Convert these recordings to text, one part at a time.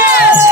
Yeah.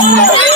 Oh,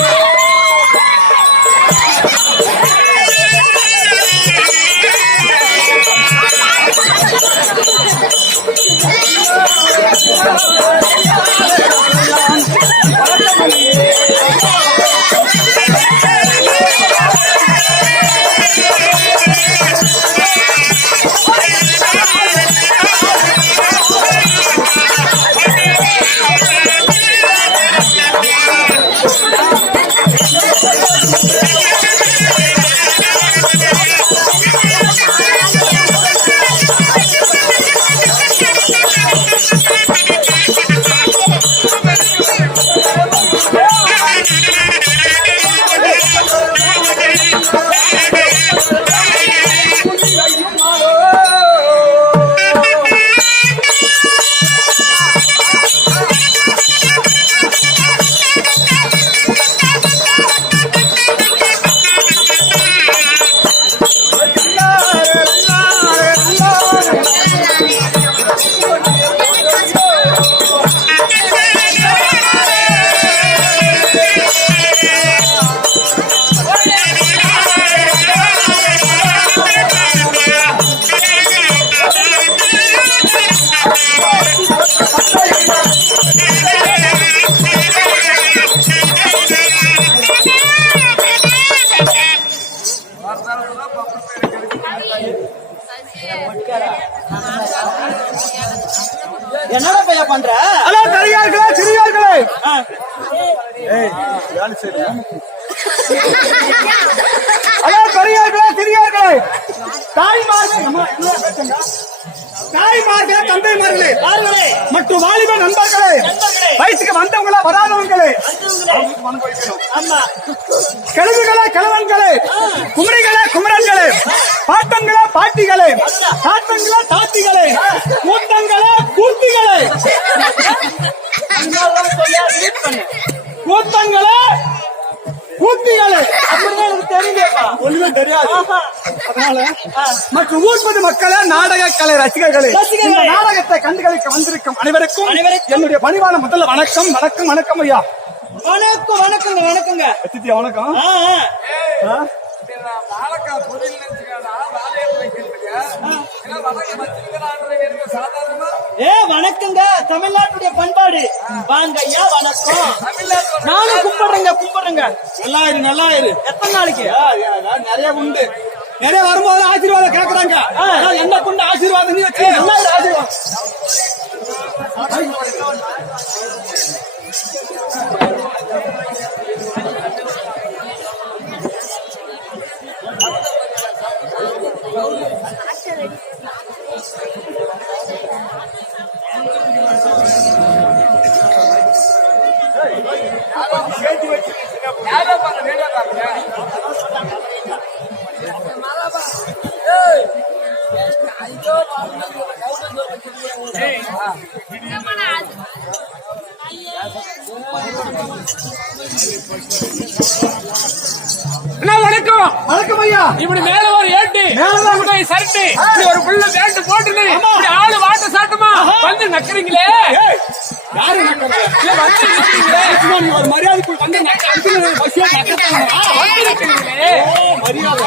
தாய்மார்களே? தாய்மார்களே தந்தைமார்களே மற்றும் வாலிப நண்பர்களே. வயசுக்கு வந்தவங்களா வராதவங்களே கிழவுகளே கிழவன்களே குமரிகளே குமரன்களே பாட்டங்களே பாட்டிகளே தாத்தங்களே தாத்திகளே கூட்டங்களே பண்ணு கூட்டங்களே கூத்திகளே அப்படிதான் எனக்கு ஒண்ணுமே தெரியாது. அதனால மற்றும் ஊர்பது மக்களே நாடக கலை ரசிகர்களே. இந்த நாடகத்தை கண்டுகளிக்க வந்திருக்கும் அனைவருக்கும் அனைவருக்கும். என்னுடைய பணிவான முதல்ல வணக்கம் வணக்கம் வணக்கம் ஐயா. வணக்கம் வணக்கங்க வணக்கங்க. வணக்கம். தமிழ்நாட்டுடைய பண்பாடு. வாங்க ஐயா வணக்கம். நானும் கும்பிடுறேங்க கும்பிடுறேங்க. நல்லா இரு நல்லா இரு எத்தனை நாளைக்கு நிறைய உண்டு. நிறைய வரும்போது ஆசீர்வாதம் கேக்குறாங்க என்ன கொண்டு ஆசீர்வாதம். ஆசீர்வாதம். வணக்கம். வணக்கம் ஐயா. இப்படி மேல ஒரு ஏட்டு. இப்படி சரட்டு. ஒரு புள்ள பேண்ட் போட்டுன்னு ஆளு வாட்ட சாட்டுமா. வந்து நக்கறீங்களே. யாரு ஒரு மரியாதைக்குள் வந்து மரியாதை.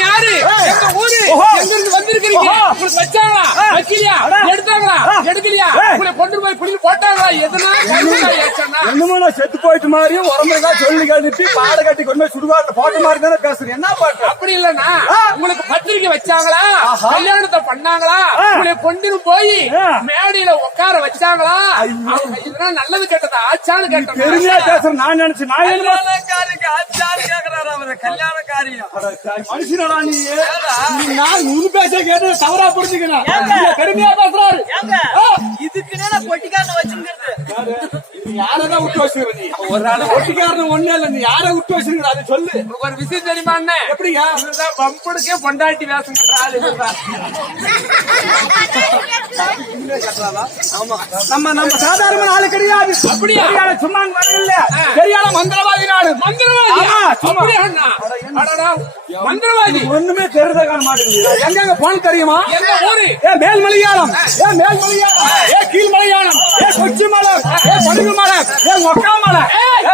யாரு? எங்க ஊரு. எங்க இருந்து ஓஹோ. உங்களுக்கு வச்சாங்களா? வைக்கலையா. எடுத்தாங்களா. எடுக்கலையா. உங்களை கொண்டு போய் குளிர் போட்டாங்களா? எதுனா? என்னமோ நான் செத்து போயிட்டு மாதிரியும் உடம்புக்கா சொல்லி கழிச்சு பாட கட்டி கொண்டு போய் சுடுகாட்டுல போட்ட மாதிரி தானே பேசுறேன் என்ன பாட்டு? அப்படி இல்லன்னா. உங்களுக்கு பத்திரிக்கை வச்சாங்களா. கல்யாணத்தை பண்ணாங்களா. உங்களை கொண்டு போய். மேடையில உட்கார வச்சாங்களா? இதெல்லாம் நல்லது கெட்டதா ஆச்சான்னு கேட்டோம். பெருமையா பேசுறேன் நான் நினைச்சு நான் கல்யாணக்காரிக்கு ஆச்சாரு கேக்குறாரு அவரு கல்யாணக்காரியும் மனுஷனடா நீ. நீ நான் உன் பேச கேட்டு தவறா புரிஞ்சுக்கணும் பெருமையா பேசுறாரு. யாரதான் விட்டு வச்சிருக்க ஒரு ஆளு ஒட்டிக்காரன் ஒண்ணு இல்ல நீ யார விட்டு வச்சிருக்க அதை சொல்லு. ஒரு விஷயம் தெரியுமா அண்ணே? எப்படியா பம்புடுக்கே பொண்டாட்டி வேஷம் கட்டுற ஆளு இவர்தான். நம்ம நம்ம சாதாரண ஆளு கிடையாது. அப்படியா? சும்மா வரல மந்திரவாதி நாடு. மந்திரவாதி. அப்படியா மந்திரவாதி. ஒண்ணுமே தெரியுத காண மாட்டேங்குது எங்க போன தெரியுமா? எந்த ஊரு? ஏ மேல் மலையாளம் ஏ மேல் மலையாளம் ஏ கீழ் மலையாளம் ஏ கொச்சி மலை ஏ படுகு மலை ஏ மொக்கா ஏய்,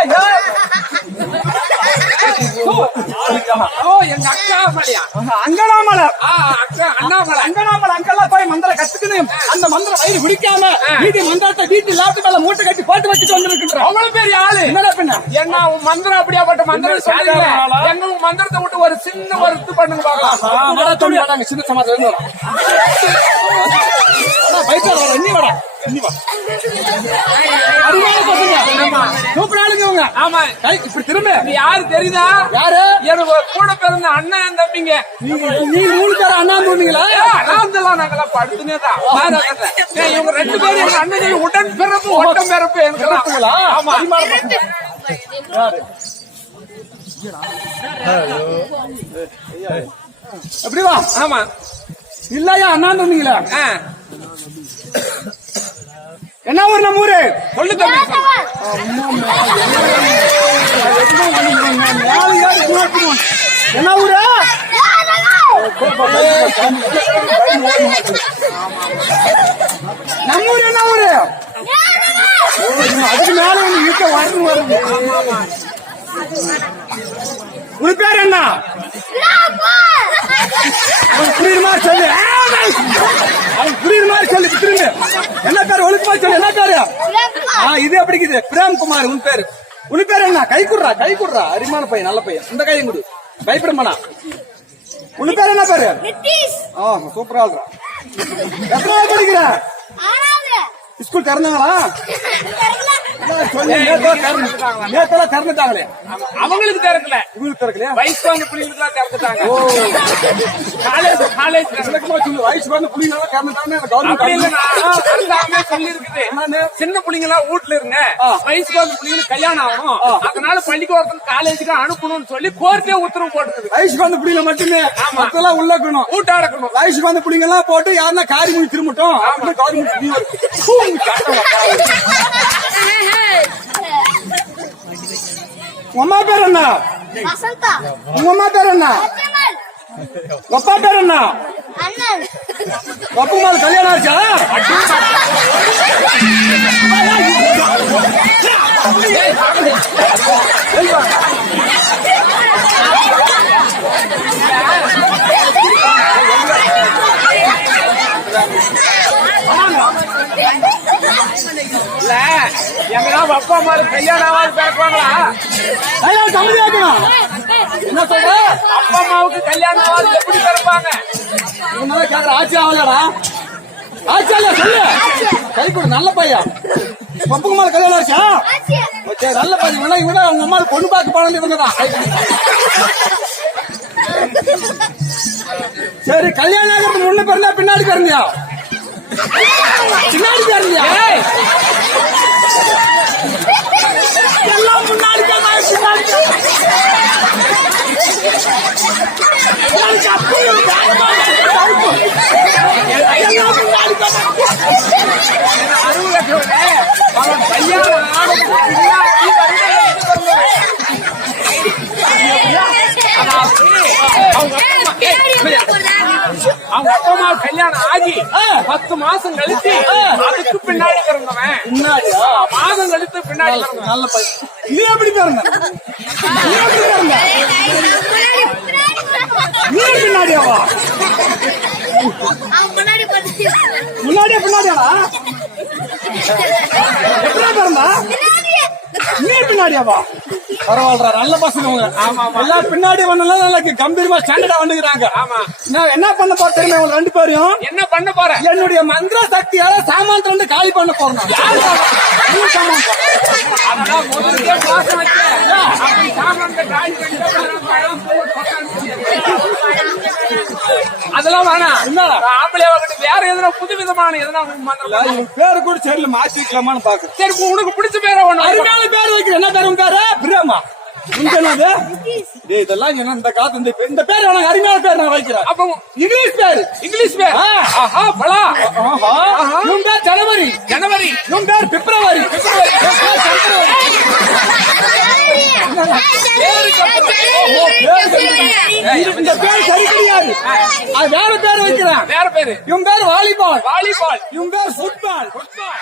ஓ எங்க அக்கா மலையா அங்கனாமலை ஆ அக்கா அண்ணாமலை அங்கனாமலை அங்கெல்லாம் போய் மந்திரம் கத்துக்கணும் அந்த மந்திரம் வயிறு பிடிக்காம ஆ. வீட்டு மந்திரத்தை வீட்டு லாத்து மேல மூட்டை கட்டி போட்டு வச்சுட்டு வந்திருக்கின்ற அவ்வளவு பெரிய ஆளு என்ன பண்ண என்ன உன் மந்திரம் அப்படியாப்பட்ட மந்திரம் சொல்றீங்க சாதாரண ஆளா? எங்க மந்திரத்தை விட்டு ஒரு சின்ன ஒரு இது பண்ணுங்க பாக்கலாம் மரத்தோடி வராங்க சின்ன சமாஜம் இருந்து வரோம் பைக்கா வர வாடா. வா பசங்க. ஆமா. இப்படி திரும்ப. யாரு தெரியுதா? யாரு? எனக்கு கூட பிறந்த அண்ணன் தம்பிங்க. நீ பேர் அண்ணா தூண்டிங்களா அண்ணாந்தெல்லாம் நாங்கெல்லாம் படுத்துனே தான். இவங்க ரெண்டு பேரும் எங்க அண்ணன் உடன் பிறப்பு ஒட்டம் பிறப்பு? எனக்கு ஆமா. எப்படி வா? ஆமா. இல்லையா அண்ணா தூண்டிங்களா ஆ. என்ன ஊர் நம்ம ஊரு? சொல்லு. என்ன ஊரு? நம்ம ஊர் என்ன ஊரு? அதுக்கு மேல வந்து இருக்க வரணும் வருது உன் பேர் என்ன? அவன் புரியுற மாதிரி சொல்லு அவன் புரியுற மாதிரி சொல்லு திரும்ப. என்ன பேர்? ஒழுக்கமா சொல்லு. என்ன பேரு? ஆ இது எப்படி இருக்குது? பிரேம் குமார் உன் பேரு. உன் பேர் என்ன? கை குடுறா கை குடுறா. அரிமான பையன் நல்ல பையன். இந்த கையும் குடு. பயப்பட மாடா உன் பேர் என்ன பேரு? ஆ சூப்பரா ஆள்றா எத்தனை படிக்கிற? ஸ்கூல் திறந்தாங்களா? நேத்தெல்லாம் திறந்து- நேத்தெல்லாம் திறந்துட்டாங்களே. அவங்களுக்கு திறக்கல. திறக்கலையா? வயசு வந்து பிள்ளைங்களுக்கு எல்லாம் திறந்துட்டாங்க காலேஜ் காலேஜ் வயசு வந்து புள்ளினால திறந்துட்டாங்க கவர்மெண்ட் சொல்லி இருக்குது சின்ன பிள்ளைங்க எல்லாம் வீட்டுல இருங்க வயசுக்கு வந்து பிள்ளைங்களுக்கு கல்யாணம் ஆகணும். அதனால பள்ளிக்கூடத்துக்கு காலேஜுக்கு அனுப்பணும்னு சொல்லி கோர்ட்டே உத்தரவு போட்டுருக்குது வயசுக்கு வந்த புள்ளியில மட்டுமே. மத்தெல்லாம் உள்ள இருக்கணும். வீட்டை அடக்கணும் வயசுக்கு வந்த புள்ளிங்க எல்லாம் போட்டு யாருன்னா காரி முடி திரும்பட்டும். அப்படின்னு கவர்மெண்ட் அம்மா பேர் என்ன? வசந்தா. உங்க அம்மா பேர் என்ன? அப்பா பேர் என்ன? அப்பா மேல கல்யாணம் ஆச்சா? இல்ல எங்கதான் அப்பா அம்மா கல்யாணம் ஆகாது பிறப்பாங்களா கல்யாணம் சம்மதி ஆக்கணும் என்ன சொல்ற அப்பா அம்மாவுக்கு கல்யாணம் ஆகாது எப்படி பிறப்பாங்க உன்னால கேக்குற ஆட்சி ஆகலடா ஆட்சி ஆகல சொல்லு கை கொடு நல்ல பையன் பப்புக்கு மேல கல்யாணம் ஆச்சா ஓகே நல்ல பையன் இவனா இவனா உங்க அம்மா பொண்ணு பார்க்க போனது இவங்க சரி கல்யாணம் ஆகிறது முன்ன பிறந்தா பின்னாடி பிறந்தியா பின்னாடி ஏய், எல்லாம் முன்னாடி பின்னாடி பேர். எனக்கு அப்படி பத்து மாசம் கழிச்சு அதுக்கு பின்னாடி பிறந்தவன். பின்னாடியா? மாதம் கழித்து பின்னாடி நல்ல. நீ எப்படி பிறந்த? நீ எப்படி பிறந்த? நீ பின்னாடியாவா? முன்னாடியே பின்னாடியாடா எப்படி பிறந்தா? நீ பின்னாடியாவா? பரவாயில்லடா நல்ல பசங்க. எல்லாம் பின்னாடி வந்தெல்லாம் நல்லா கம்பீரமா ஸ்டாண்டர்டா வந்துக்கிறாங்க. நான் என்ன பண்ண போற தெரியுமா இவங்க ரெண்டு பேரையும்? என்ன பண்ண போற? என்னுடைய மந்திர சக்தியால சாமான்ல இருந்து காலி பண்ண போறோம் சாமான் அதெல்லாம் முதல்ல பாசம் வச்சு அப்படி சாமான்ல காய் பண்ணிட்டு பழம், பழம், பூ, அதெல்லாம் வேணாம் என்னடா? ஆம்பளை அவகிட்ட வேற எதுனா புது விதமான எதுனா பேரு கூட சரியில்ல மாத்திக்கலாமான்னு பாக்குறேன் சரி உனக்கு பிடிச்ச பேரை ஒண்ணு அருமையான பேர் வைக்கிற என்ன பேர் உன் பேரு பிரேமா உங்க இதெல்லாம் என்ன இந்த காத்து இந்த இந்த பேர் எனக்கு அருமையான பேர் நான் வைக்கிறேன் அப்ப இங்கிலீஷ் பேர் இங்கிலீஷ் பேர். ஆஹா பலா உன் பேர் ஜனவரி ஜனவரி உன் பேர் பிப்ரவரி பிப்ரவரி இந்த பேர் சரி கிடையாது வேற பேர் வைக்கிறேன். வேற பேரு. இவன் பேர் வாலிபால். வாலிபால். இவன் பேர் ஃபுட்பால். ஃபுட்பால்.